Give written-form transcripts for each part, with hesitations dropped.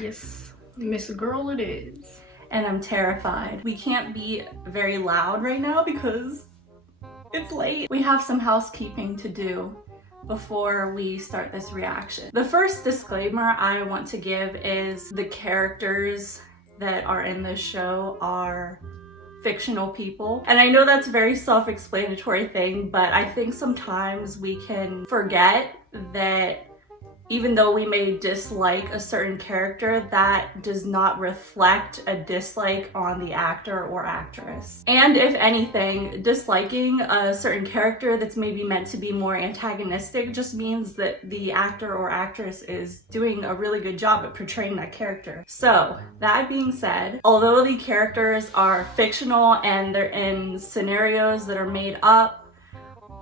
Yes, Miss Girl it is. And I'm terrified. We can't be very loud right now because it's late. We have some housekeeping to do before we start this reaction. The first disclaimer I want to give is the characters that are in this show are fictional people. And I know that's a very self-explanatory thing, but I think sometimes we can forget that even though we may dislike a certain character, that does not reflect a dislike on the actor or actress. And if anything, disliking a certain character that's maybe meant to be more antagonistic just means that the actor or actress is doing a really good job at portraying that character. So, that being said, although the characters are fictional and they're in scenarios that are made up,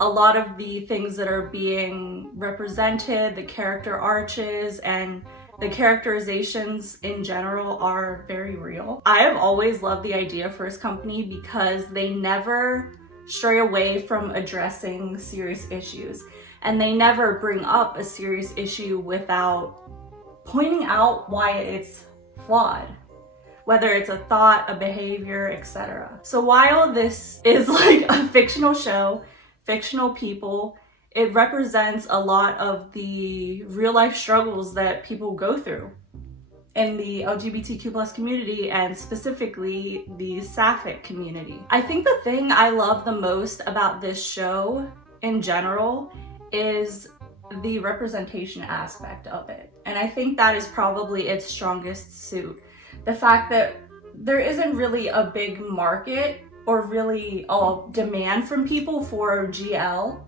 a lot of the things that are being represented, the character arches, and the characterizations in general are very real. I have always loved the idea of First Company because they never stray away from addressing serious issues, and they never bring up a serious issue without pointing out why it's flawed, whether it's a thought, a behavior, etc. So while this is like a fictional show, fictional people, it represents a lot of the real life struggles that people go through in the LGBTQ plus community, and specifically the sapphic community. I think the thing I love the most about this show in general is the representation aspect of it. And I think that is probably its strongest suit. The fact that there isn't really a big market or really demand from people for GL,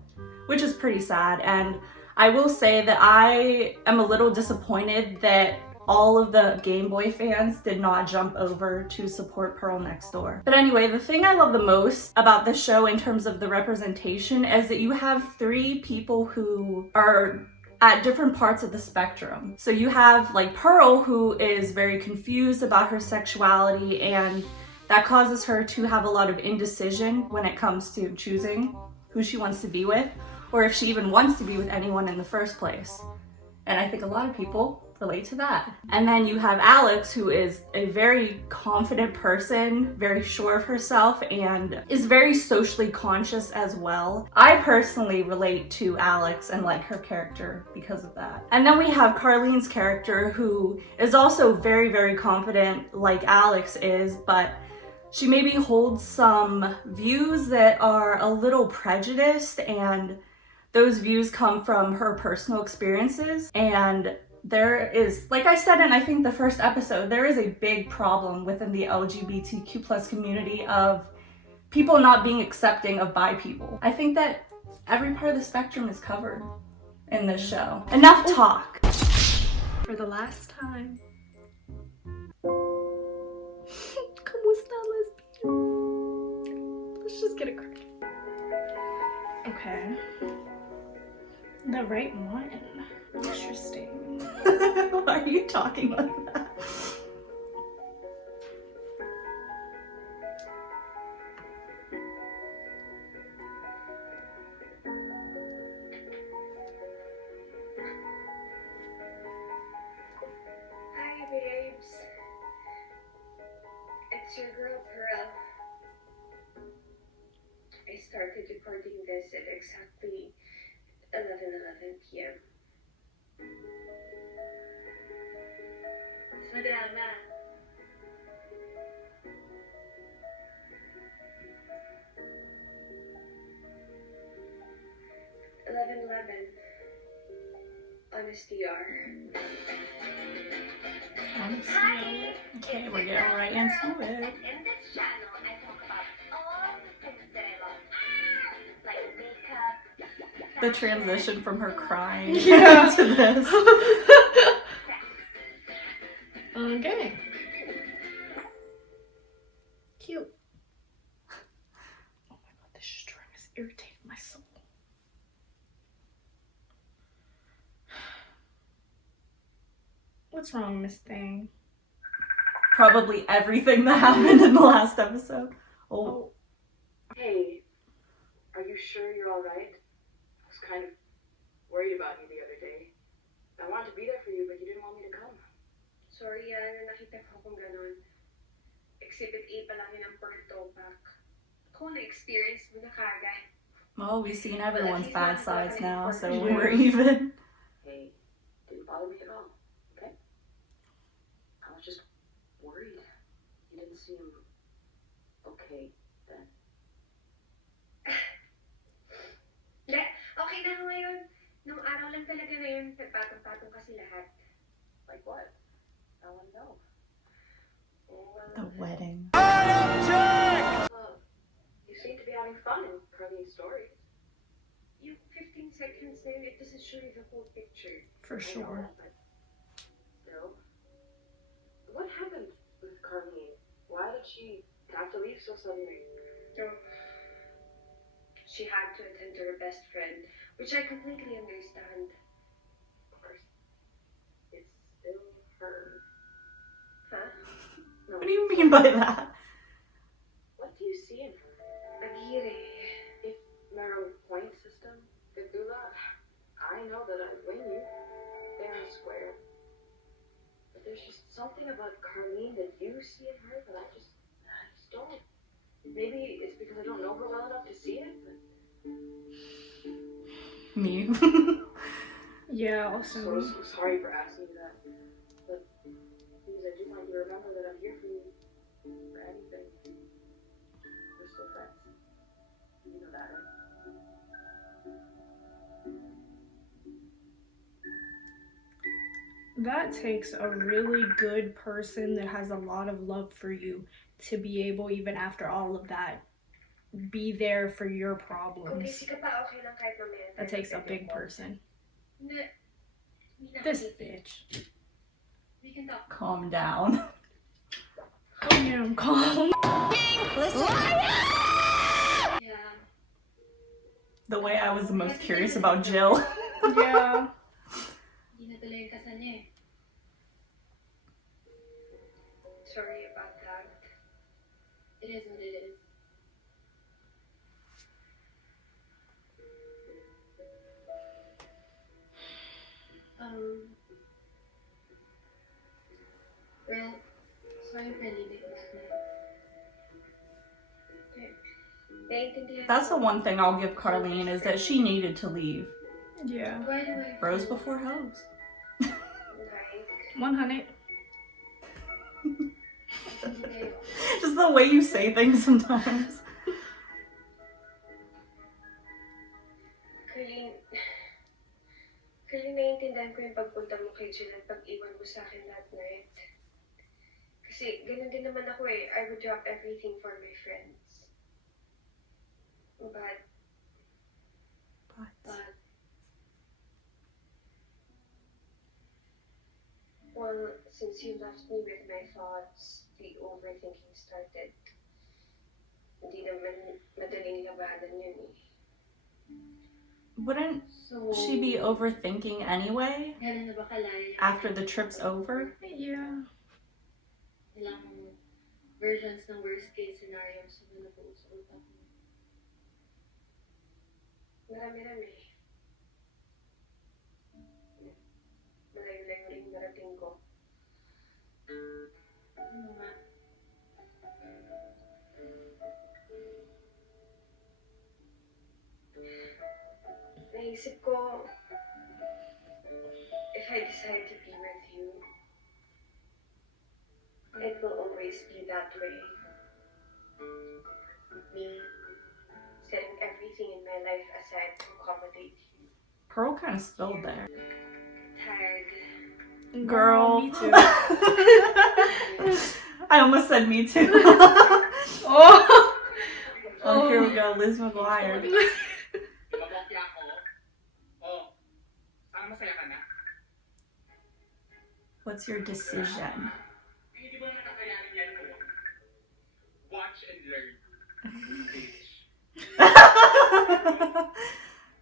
which is pretty sad. And I will say that I am a little disappointed that all of the Game Boy fans did not jump over to support Pearl Next Door. But anyway, the thing I love the most about this show in terms of the representation is that you have three people who are at different parts of the spectrum. So you have like Pearl, who is very confused about her sexuality, and that causes her to have a lot of indecision when it comes to choosing who she wants to be with, or if she even wants to be with anyone in the first place. And I think a lot of people relate to that. And then you have Alex, who is a very confident person, very sure of herself, and is very socially conscious as well. I personally relate to Alex and like her character because of that. And then we have Carlene's character, who is also very, very confident like Alex is, but she maybe holds some views that are a little prejudiced, and those views come from her personal experiences. And there is, like I said in I think the first episode, there is a big problem within the LGBTQ plus community of people not being accepting of bi people. I think that every part of the spectrum is covered in this show. Enough talk. For the last time. ¿Cómo está, lesbian? Let's just get a crack. Okay. The right one. Interesting. Why are you talking like that? Hi, babes. It's your girl, Pearl. I started recording this at exactly 11:11 p.m. Smagrama. 11:11 on SDR. Honestly. Okay, we're getting right into it. And in this channel, I talk about all the things that I love. Like makeup. The transition from her crying Yeah. to this. Okay. Cute. Oh my god, this string is irritating my soul. What's wrong, Miss Thing? Probably everything that happened in the last episode. Oh. Hey, are you sure you're all right? I was kind of worried about you the other day. I wanted to be there for you, but you didn't want me to come. Sorry na nakita ko kung ganun. Exhibit A pa lang yun ang Pearl Topak. Kung na-experience mo na kagad. Well, we've seen everyone's he's bad not sides gonna now, be so perfect. we're even. Hey, didn't bother me at all, okay? I was just worried. You didn't seem okay then. Hindi, okay na ako ngayon. Nung araw lang talaga na yun, nagpatong-patong kasi lahat. Like what? I want to know. The wedding. You seem to be having fun in Carlene's stories. Yung 15 seconds na yun, it doesn't show you the whole picture. For I know, sure. but still. What happened with Carlene? Why did she have to leave so suddenly? So, she had to attend to her best friend, which I completely understand. Of course. It's still her. Huh? No. What do you mean by that? What do you see in her? Aguirre. If narrow point system, Fibula, I know that I'd win you. Fair and square. But there's just something about Carlene that you see in her that I just don't. Maybe it's because I don't know her well enough to see it, but Me. Yeah, so also. sorry for asking you that. But because I just want you to remember that I'm here for you for anything. We're still friends. You know that, right? That takes a really good person that has a lot of love for you to be able, even after all of that, be there for your Kung problems. busy ka pa, okay lang kahit mamaya. That takes a big person. Hindi. This bitch. We can talk. Calm down. Calm down, calm. Yeah. The way I was the most curious about Jill. Yeah. Hindi na tuloy yung kasal niya eh. Sorry about that. It is what it is. Well, sorry for leaving last night. Naiintindihan That's the ko. one thing I'll give Carlene is that she needed to leave. Yeah. Why do I Bros feel before hoes. like 100. hindi kayo? Just the way you say things sometimes. Kaling naiintindihan ko yung pagpunta mo kay Jill at pag-iwan mo sa akin that night. Kasi ganun din naman ako eh. I would drop everything for my friends. But, well, since you left me with my thoughts, the overthinking started. Hindi naman madaling labanan yun eh. Wouldn't So, she be overthinking anyway Gano'n na ba kalaya? after the trip's over? Yeah. Ilang versions ng worst case scenarios na nabuo sa utak mo? Marami-rami. Malayo-layo rin narating ko. Ano nga? Naisip ko, if I decide to be with you, it will always be that way. Me setting everything in my life aside to accommodate you. Pearl kind of spilled there. Tired. Girl. Me too. I almost said me too. Oh. Oh, here we go, Liz McGuire. Mabokya ako. Oh, saan masaya ka na? What's your decision? Hindi mo na nakakayanin yan ko. Watch and learn. Bitch.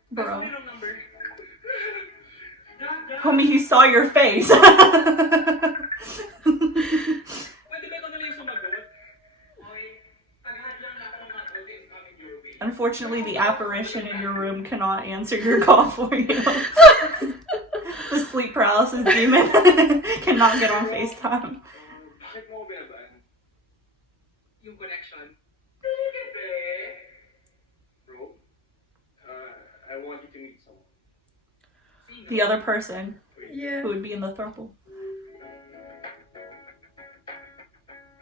Bro. Ano yung number? Homie, he saw your face. Pwede ba ito na lang yung sumagot? Okay, tagahad lang na ako ng mga protein coming your way. Unfortunately, the apparition in your room cannot answer your call for you. The sleep paralysis demon cannot get on FaceTime. Bakit mo ko binaban? Yung connection. Hindi. Bro, I want you to meet someone. Sino? The other person Yeah. who would be in the throuple.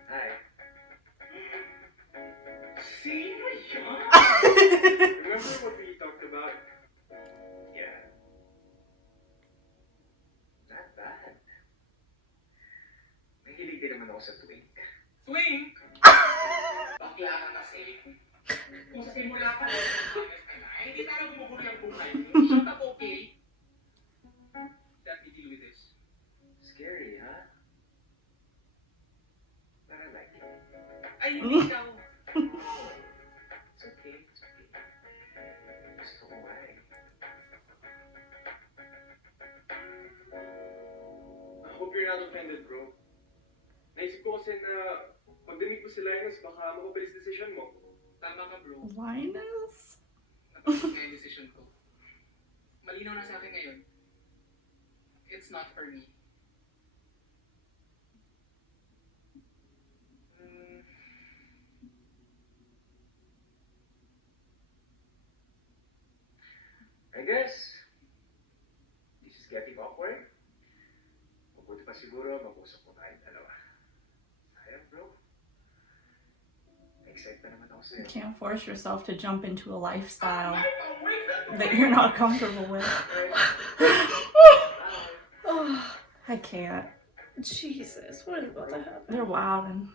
Hi. Sino yun? Remember what we talked about? Yeah. Not bad. Nahilig din naman ako sa twink. Twink? Bakla ka kasi. Kung sa simula pa lang, hindi sana bumubuhay ang buhay. Shut up, okay? Let me deal with this. Scary, huh? But I like it. Ay, hindi ikaw. It's okay, it's okay. Gusto ko nga eh. I hope you're not offended, bro. Naisip ko kasi na pag dinig mo si Linus, baka mapabilis decision mo. Tama ka, bro. Linus? Napasok nga yung decision ko. Malinaw na sa akin ngayon. It's not for me. I guess this is getting awkward. Mabuti pa siguro mag-usap ko tayong dalawa. Sayang, bro. Excited pa naman ako You sa'yo. can't force yourself to jump into a lifestyle that you're not comfortable with. Oh, I can't. Jesus, what is about to happen? They're wild and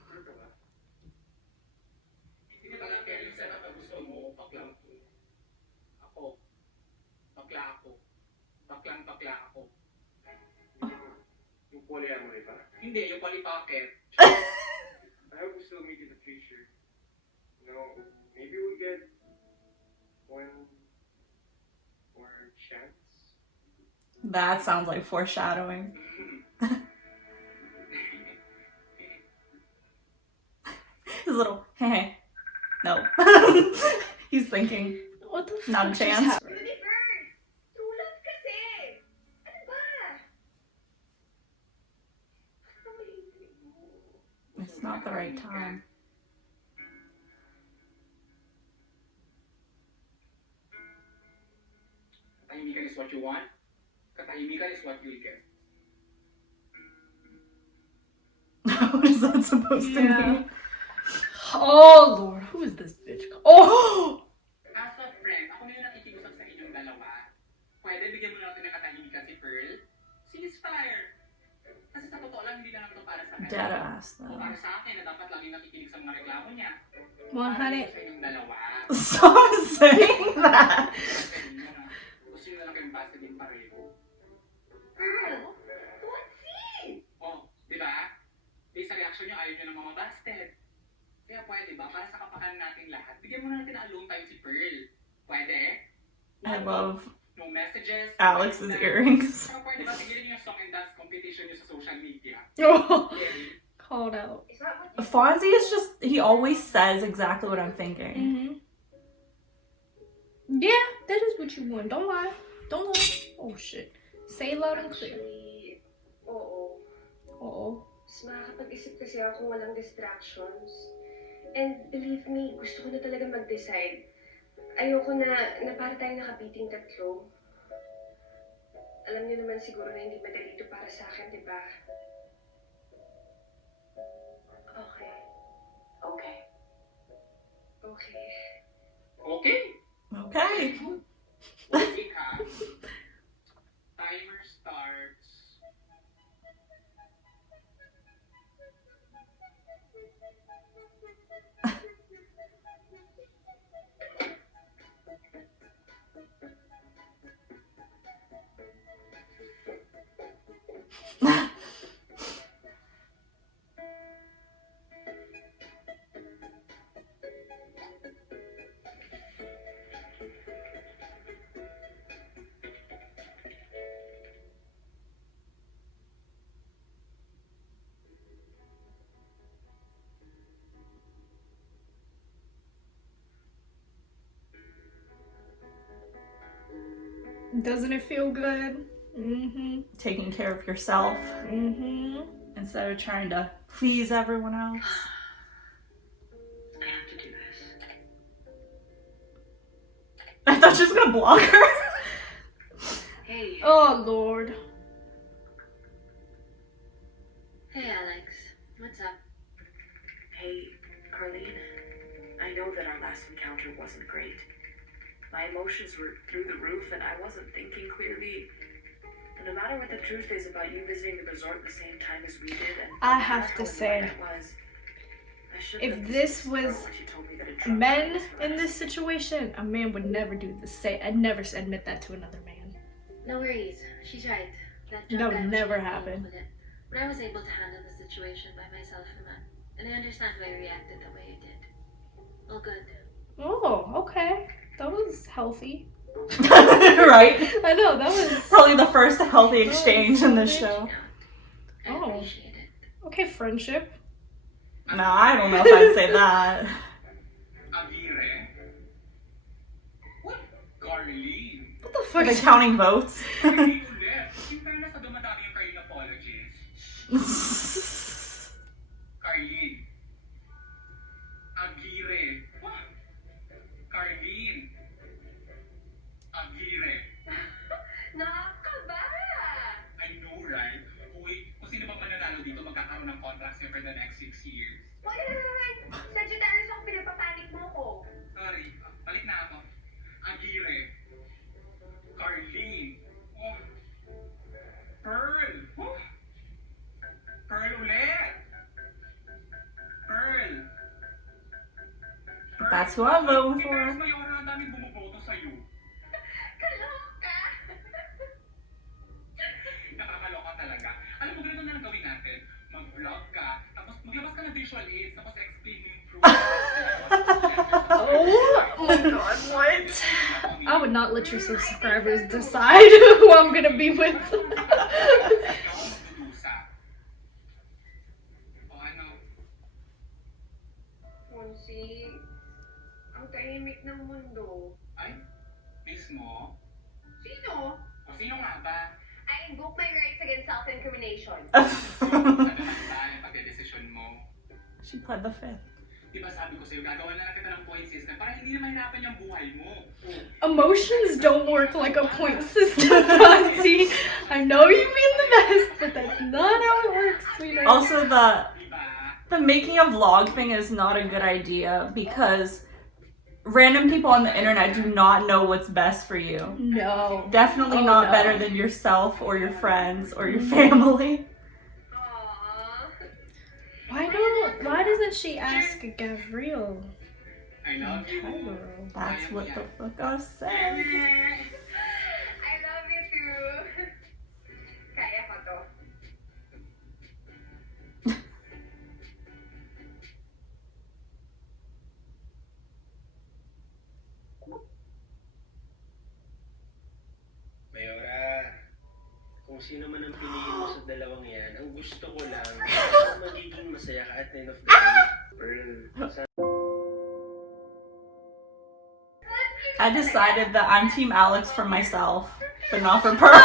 Hindi ka lang kaya sa gusto mo, baklang ko. Ako. Bakla ako. Baklang ako. Yung polyamory ba? Hindi, yung polypocket. I hope we still meet in the future. You know, maybe we'll get one more chance. that sounds like foreshadowing. His little hey. No. He's thinking, What the fuck not a just chance. happened? Universe! Tulad kasi! Ano ba? Ano ba hintay mo? It's not the right time. Katahimikan is what you want. Katahimikan is what you'll get. What is that supposed to Yeah. mean? Oh Lord, who is this bitch? Oh! As a friend, ako na yung nakikiusap sa inyong dalawa. Pwede bigyan mo natin ng katahimikan si Pearl? Ceasefire! Kasi sa totoo lang, hindi na naman ito para sa kanya. Dead ass O though. para sa akin na dapat laging nakikinig sa mga reklamo niya. Well, Para honey, dito sa inyong dalawa. Stop saying that. Sa inyo na. Gusto nyo na lang kayong basta din pareho. Pearl! What's it? Oh, di ba? Di sa reaction niyo, ayaw nyo na mga busted. Kaya pwede ba, para sa kapakanan nating lahat, bigyan mo na natin na alone time si Pearl. Pwede? I love No messages. Alex's no earrings. Saka pwede ba tigilan niyo yung song and dance competition niyo sa social media? oh, Really? called out. Is that what you Fonzie is just, he always says exactly what I'm thinking. Mm-hmm. Yeah, that is what you want. Don't lie. Don't lie. Oh shit. Say it loud and clear. Actually, oo. Oh. Mas makakapag-isip kasi ako kung walang distractions. And believe me, gusto ko na talaga mag-decide. Ayoko na para tayong nakapiting tatlo. Alam niyo naman siguro na hindi madali ito para sa akin, di ba? Okay. Okay. Okay. Okay. Okay. Okay ka. Timer starts. Doesn't it feel good? Mm-hmm. taking care of yourself Mm-hmm. instead of trying to please everyone else. I have to do this. I thought she was gonna block her. Hey. Oh, Lord. Hey, Alex. What's up? Hey, Carlene. I know that our last encounter wasn't great. My emotions were through the roof and I wasn't thinking clearly. And no matter what the truth is about you visiting the resort at the same time as we did, and I have to how say, annoying I was, I shouldn't if have this listened to was Carl when she told me that a drug men was for in us. this situation, a man would never do the same. I'd never admit that to another man. No worries. She's right. That That drug would guy was never really cool happen. with it. But I was able to handle the situation by myself, man. And I understand why you reacted the way you did. All good. Oh, okay. That was healthy. Right? I know, that was... Probably the first healthy exchange in this show. I Oh. appreciate it. Okay, friendship. No, I don't know if I'd say that. Aguirre? What? Carlene? What the fuck Like is counting votes. Hindi ulit. In fairness na dumadami yung kayo apologies. Carlene. Aguirre. What? Carlene. Aguirre. Nakakaba! I know, right? Wait, kung sino bang mananalo dito magkakaroon ng contracts niya for the next 6 years. Wait! Sagittarius ako, pinapapanik mo ko. Sorry, balik na ako. Aguirre. Carlene. Oh. Pearl. Oh. Pearl ulit. Pearl. Pearl. That's who I'm voting for. Iperes mo yung ang daming bumuboto sa'yo. Kaloka! Nakakaloka talaga. Alam mo, ganito na lang gawin natin. Mag-vlog ka, tapos maglabas ka ng visual aids, tapos explain mo yung proof. Oh my god, what? I would not let your subscribers decide who I'm gonna be with. Monsi, ang tahimik ng mundo. Ay, mismo? Sino? O sino nga ba? I invoke my rights against self-incrimination. Ano naman yung pagdedesisyon mo? She pled the fifth. Diba sabi ko sa'yo, gagawa na lang kita ng point system para hindi na mahirapan yung buhay mo. Emotions don't work like a point system, Fancy. I know you mean the best, but that's not how it works, sweetheart. Also, Diba? the making a vlog thing is not a good idea because random people on the internet do not know what's best for you. No. Definitely Oh, not no. better than yourself or your friends or your family. Aww. Why doesn't she ask Gabriel? I love you. Cairo? That's what the fuck I said. I love you too. Kaya ko to. Mayora, kung sino man ang piliin mo sa dalawang yan, ang gusto ko lang, magiging masaya ka at the end of the day. Pearl, I decided that I'm Team Alex for myself, but not for Pearl,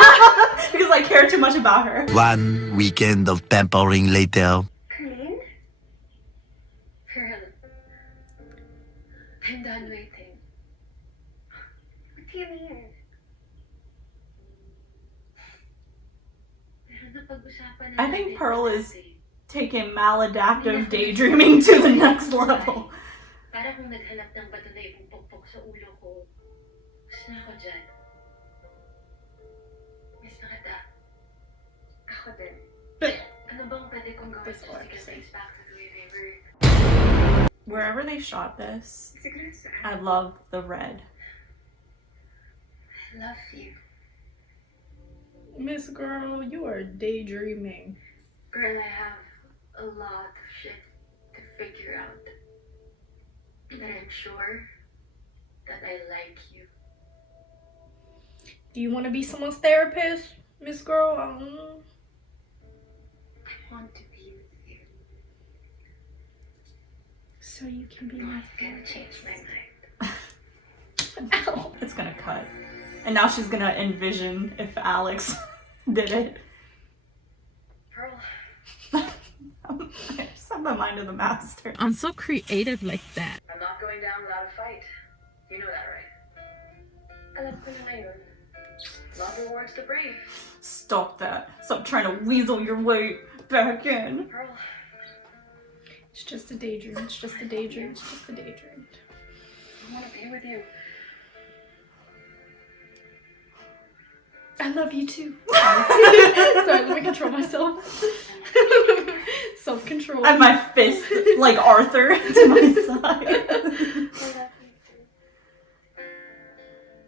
because I care too much about her. One weekend of pampering later. Carlene? Pearl. I'm done waiting. What do you mean? Pero napag-usapan na I think natin Pearl ito is dati. taking maladaptive daydreaming to the next level. Para kung naghanap ng bato na ipupukpok sa ulo ko, gusto na ako dyan. Miss na kita. Ako din. Ano bang pwede kong gawin That's all I have to to get say. things back to the way they were? Wherever they shot this, Siguro saan? I love the red. I love you. Miss Girl, you are daydreaming. Girl, I have a lot of shit to figure out. But I'm sure that I like you. Do you want to be someone's therapist, Miss Girl? I want to be with you. So you can be my Not gonna change my mind. Ow. It's gonna cut. And now she's gonna envision if Alex Did it? Pearl, I just have the mind of the master. I'm so creative like that. I'm not going down without a fight. You know that, right? alam ko na ngayon. Love rewards the brave. Stop that. Stop trying to weasel your way back in. Pearl, It's just a daydream. It's just a daydream. It's just a daydream. I want to be with you. I love you too. Sorry, let me control myself. Self-control. And my fist, like Arthur, to my side. I love you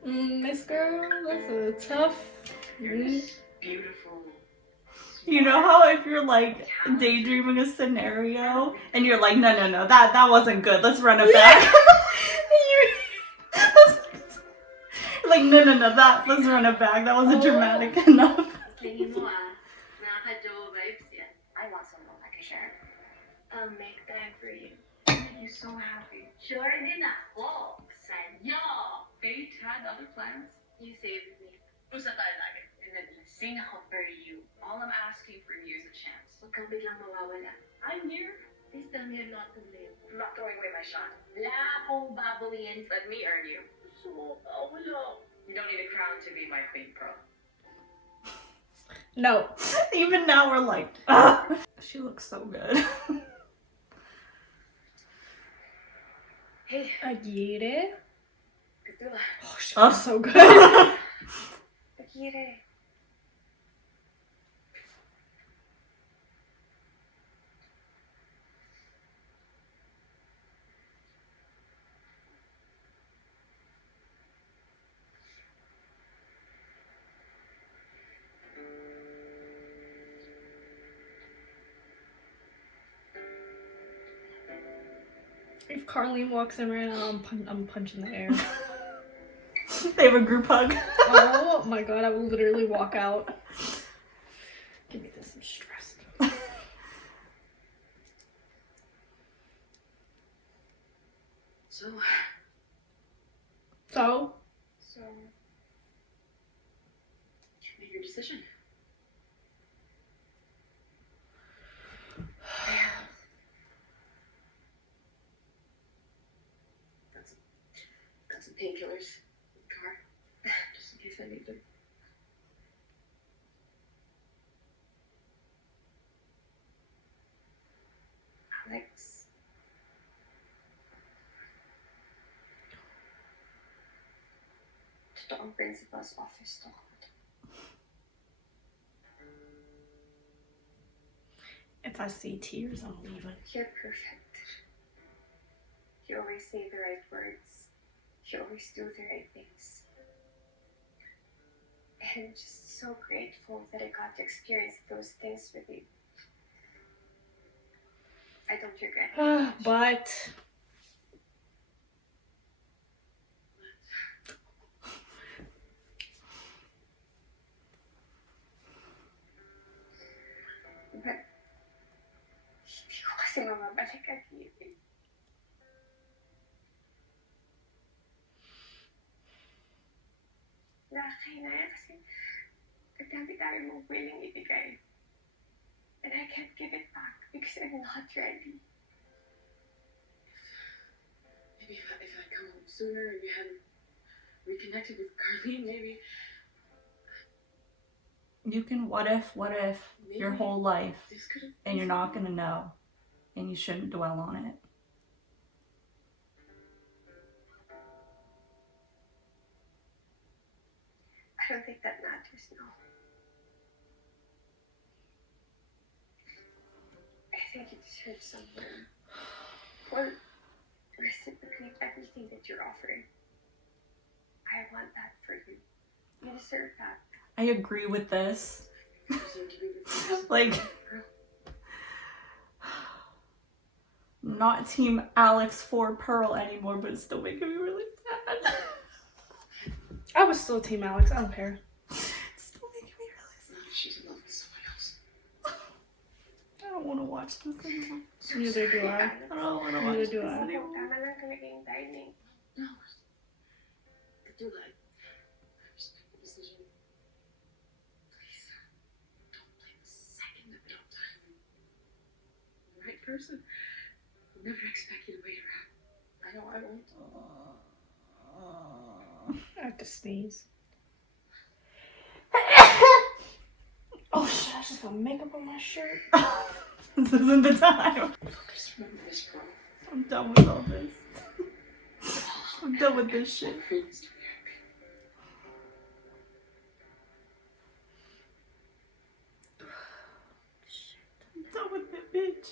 too. This girl, that's a tough. You're this beautiful. You know how if you're like daydreaming a scenario and you're like, no, that wasn't good. Let's run it back. Like, no, let's run it back. That wasn't dramatic enough. Tingin mo nakaka-Joe vibes yan. I want someone I can share. I'll make time for you. Make you so happy. Sure din ako. Sa'yo. Fate had other plans. You saved me. Usa tayo lagi. And then sing ako for you. All I'm asking for you is a chance. Huwag kang biglang mawawala. I'm here. Please tell me you're not to blame. I'm not throwing away my shot. Wala akong babawiin. Let me earn you. So, wala. You don't need a crown to be my queen, Pearl. No. Even now we're like, ah. She looks so good. Hey, Agire. Katula. Oh, she Oh. looks so good. Akire. If Carlene walks in right now, I'm punching the air. They have a group hug. Oh my god, I will literally walk out. Give me this, I'm stressed. So, So, So, you made your decision. Got some painkillers in the car, just in case I need them. Alex. To the principal's office to. if I see tears, I'm leaving. You're perfect. You always say the right words. You always do the right things. And I'm just so grateful that I got to experience those things with you. I don't regret it. But But hindi ko kasi mamabalik Agire. Nakakahinaya kasi ang dami tayo mong willing ibigay. And I can't give it back because I'm not ready. Maybe if I'd come home sooner and you hadn't reconnected with Carlene, maybe You can what if your whole life this could have. and you're not gonna know. And you shouldn't dwell on it. I don't think that matters, no. I think you deserve someone who will reciprocate everything that you're offering. I want that for you. You deserve that. I agree with this. You deserve to be with me. Like, not Team Alex for Pearl anymore, but it's still making me really sad. I was still Team Alex. I don't care. It's still making me really sad. She's in love with someone else. I don't want to watch this anymore. Neither do I. I don't want to watch Neither this do I. anymore. Tama lang talaga yung timing. No. Katula, I respect the decision. Please. person. I'll never expect you to wait around. I know I won't. I have to sneeze. Oh shit, I just got makeup on my shirt. This isn't the time. Just remember this, bro. I'm done with all this. I'm done with this shit. Please do I'm done with it, bitch.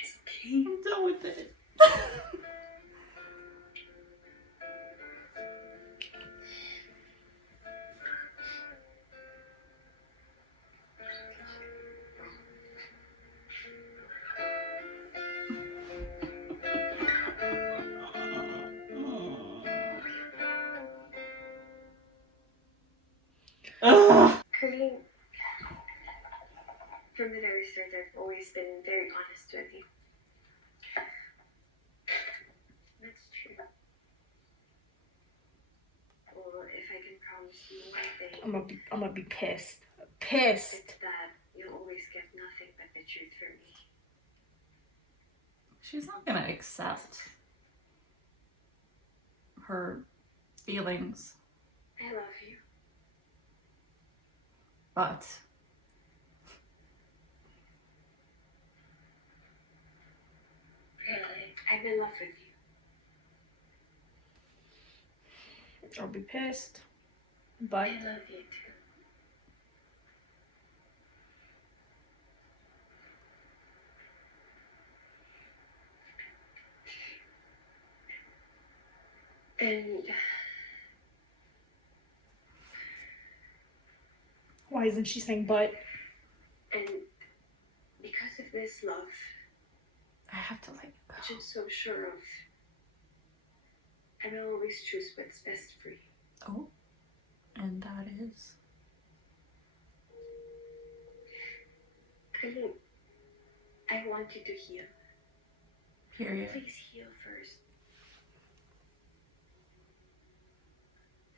It's okay. I'm done with it. Ugh. Carleen, from the very start, I've always been very honest with you. That's true. Well, if I can promise you one thing, I'm gonna be pissed. Pissed. it's that you'll always get nothing but the truth from me. She's not gonna accept her feelings, I love you. but Really, I'm in love with you. I'll be pissed. But I love you too. And why isn't she saying but? because of this love, I have to let you go. which I'm so sure of, I will always choose what's best for you. Oh, and that is Carleen, I want you to heal. period. Please heal first.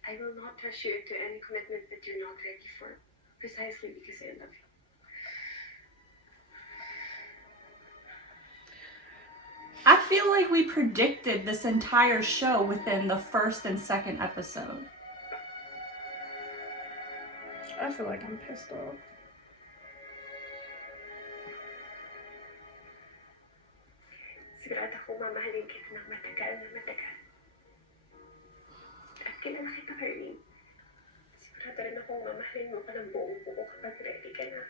I will not rush you into any commitment that you're not ready for, precisely because I love you. I feel like we predicted this entire show within the first and second episode. I feel like I'm pissed off. Sigurado akong mamahalin kita ng matagal na matagal. At kilala kita, Carleen. Sigurado rin akong mamahalin mo pa ng buong buo kapag ready ka na.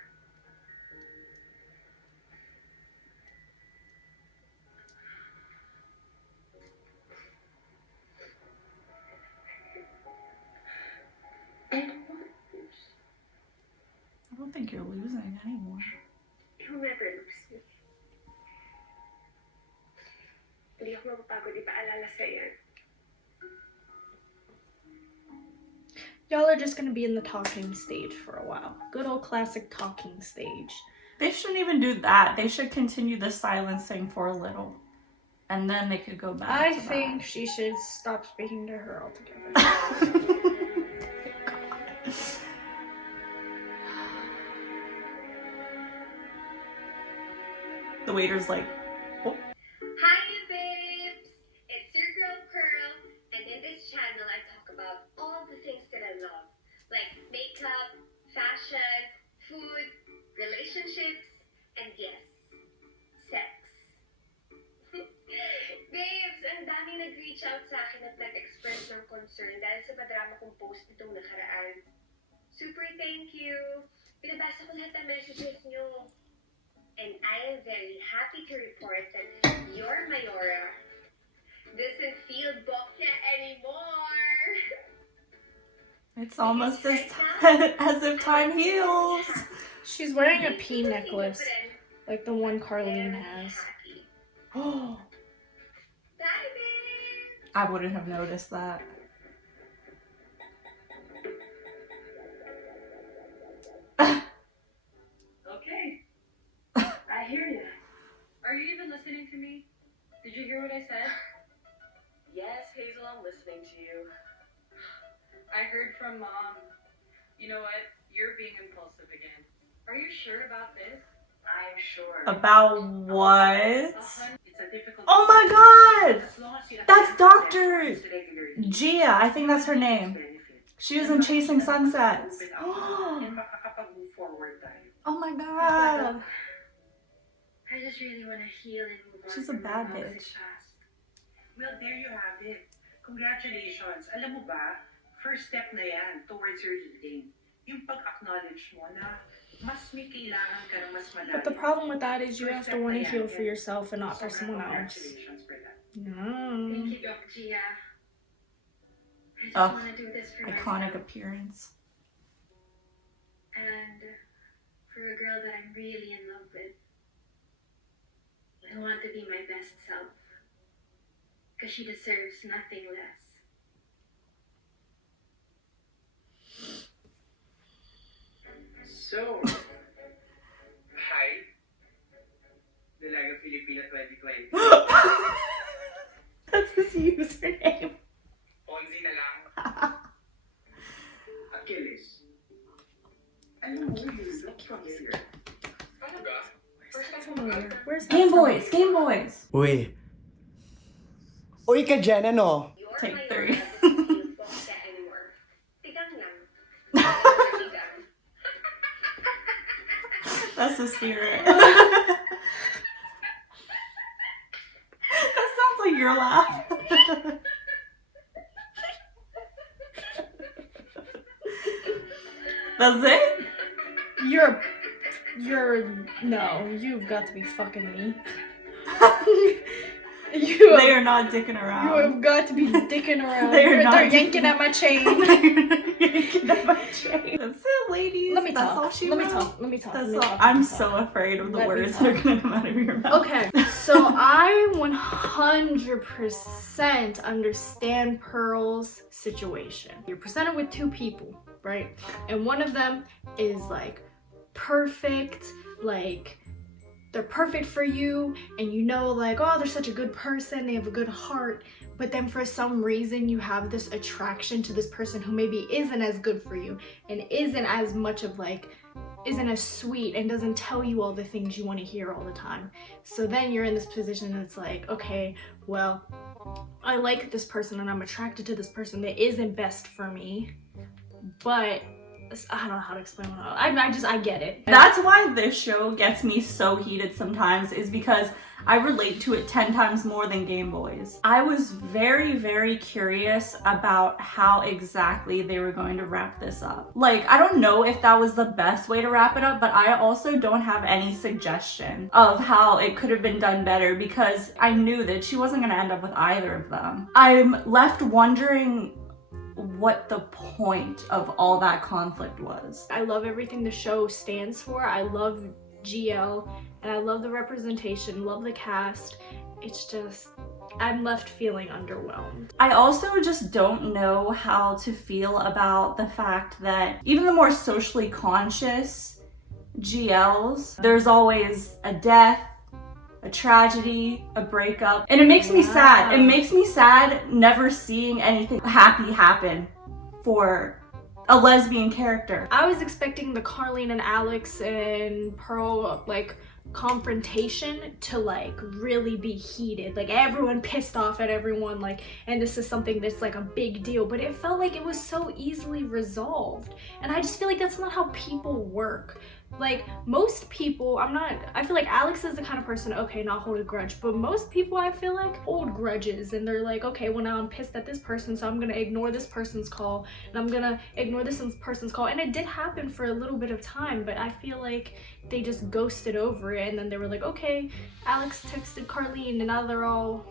I don't want to lose. I don't think you're losing anymore. You'll never lose me. Hindi ako mapapagod ipaalala sa'yo. Y'all are just gonna be in the talking stage for a while. Good old classic talking stage. They shouldn't even do that. They should continue the silencing for a little. And then they could go back I to think she should stop speaking to her altogether. that. The waiter's like, Hi, you babes! It's your girl Pearl, and in this channel I talk about all the things that I love, like makeup, fashion, food, relationships, and yes, sex. Babes, ang daming nag-reach out sa akin at nag-express ng concern dahil sa padrama kong post nitong nakaraan. Super thank you! Pinabasa ko lahat ng messages nyo. And I am very happy to report that your Mayora doesn't feel bokya anymore. it's almost as, as if time heals. She's wearing a pea necklace, like the one Carleen has. Oh, Bye, babe! I wouldn't have noticed that. Okay. I hear you. Are you even listening to me? Did you hear what I said? Yes, Hazel, I'm listening to you. I heard from Mom. You know what? You're being impulsive again. Are you sure about this? I'm sure. About what? It's a difficult Oh my god! as long as you That's accept Dr. it regularly. Gia, I think that's her name. She was in Chasing Sunsets. And makakapag-move forward tayo. Oh my god. I just really want to heal and move on She's a from bad the toxic bitch. past. Well, there you have it. Congratulations. Alam mo ba, first step na yan towards your healing. Yung pag-acknowledge mo na mas may kailangan ka ng mas malalim. But the problem with that is you have First to step want to na yan. heal for yourself and not for Sobrang someone else. congratulations for that. No. Thank you, Doc Gia. I just Oh, want to do this for iconic myself appearance. and for a girl that I'm really in love with. I want to be my best self because she deserves nothing less. So, hi. Dalaga Filipina 2020. That's his username. Ponzi na lang. Achilles. Alam mo, you look familiar. Ano ba? Familiar. Where's that Game from? Boys, Game Boys. Uy. Uy ka dyan, ano? You're Take my 3. love doesn't feel bongga anymore. Tigang lang. Tigang. That's the spirit. That sounds like your laugh. That's it? No, you've got to be fucking me. They are not dicking You around. have got to be dicking around. They're not They're dicking- yanking at my chain. That's it, ladies. Let me That's talk. all she Let me wrote. talk. Let me talk. That's let me all. talk, I'm let me talk. so afraid of the Let me words that are talk. gonna come out of your mouth. Okay, so I 100% understand Pearl's situation. You're presented with two people, right? And one of them is like perfect, like they're perfect for you, and you know, like, oh, they're such a good person, they have a good heart. But then for some reason, you have this attraction to this person who maybe isn't as good for you and isn't as much of like, isn't as sweet and doesn't tell you all the things you want to hear all the time. So then you're in this position and it's like, okay, well, I like this person and I'm attracted to this person that isn't best for me, but I don't know how to explain what I get it. That's why this show gets me so heated sometimes, is because I relate to it 10 times more than Game Boys. I was very, very curious about how exactly they were going to wrap this up. Like, I don't know if that was the best way to wrap it up, but I also don't have any suggestion of how it could have been done better because I knew that she wasn't gonna end up with either of them. I'm left wondering what the point of all that conflict was. I love everything the show stands for. I love GL and I love the representation, love the cast. It's just, I'm left feeling underwhelmed. I also just don't know how to feel about the fact that even the more socially conscious GLs, there's always a death, a tragedy, a breakup, and it makes me sad. It makes me sad never seeing anything happy happen for a lesbian character. I was expecting the Carlene and Alex and Pearl like confrontation to like really be heated, like everyone pissed off at everyone, like, and this is something that's like a big deal, but it felt like it was so easily resolved, and I just feel like that's not how people work. Like most people, I feel like Alex is the kind of person, okay, not hold a grudge, but most people I feel like hold grudges and they're like, okay, well now I'm pissed at this person, so I'm gonna ignore this person's call and I'm gonna ignore this person's call. And it did happen for a little bit of time, but I feel like they just ghosted over it and then they were like, okay, Alex texted Carlene and now they're all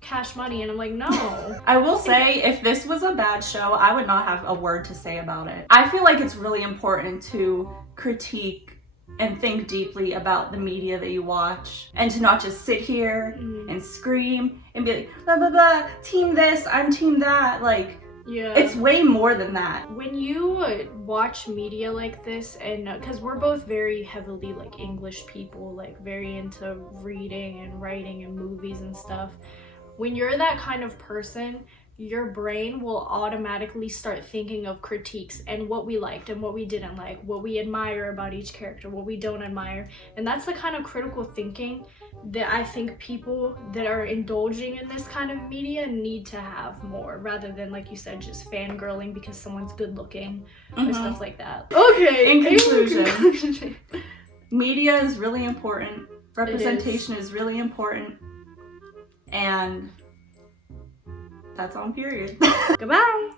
cash money, and I'm like, no. I will say, if this was a bad show, I would not have a word to say about it. I feel like it's really important to critique and think deeply about the media that you watch, and to not just sit here and scream and be like, blah, blah, blah, team this, I'm team that. Like, Yeah. it's way more than that. When you watch media like this, and because we're both very heavily like English people, like very into reading and writing and movies and stuff, when you're that kind of person, your brain will automatically start thinking of critiques and what we liked and what we didn't like, what we admire about each character, what we don't admire. And that's the kind of critical thinking that I think people that are indulging in this kind of media need to have more, rather than, like you said, just fangirling because someone's good looking or stuff like that. Okay, in conclusion, media is really important. Representation is really important. And that's on period. Goodbye.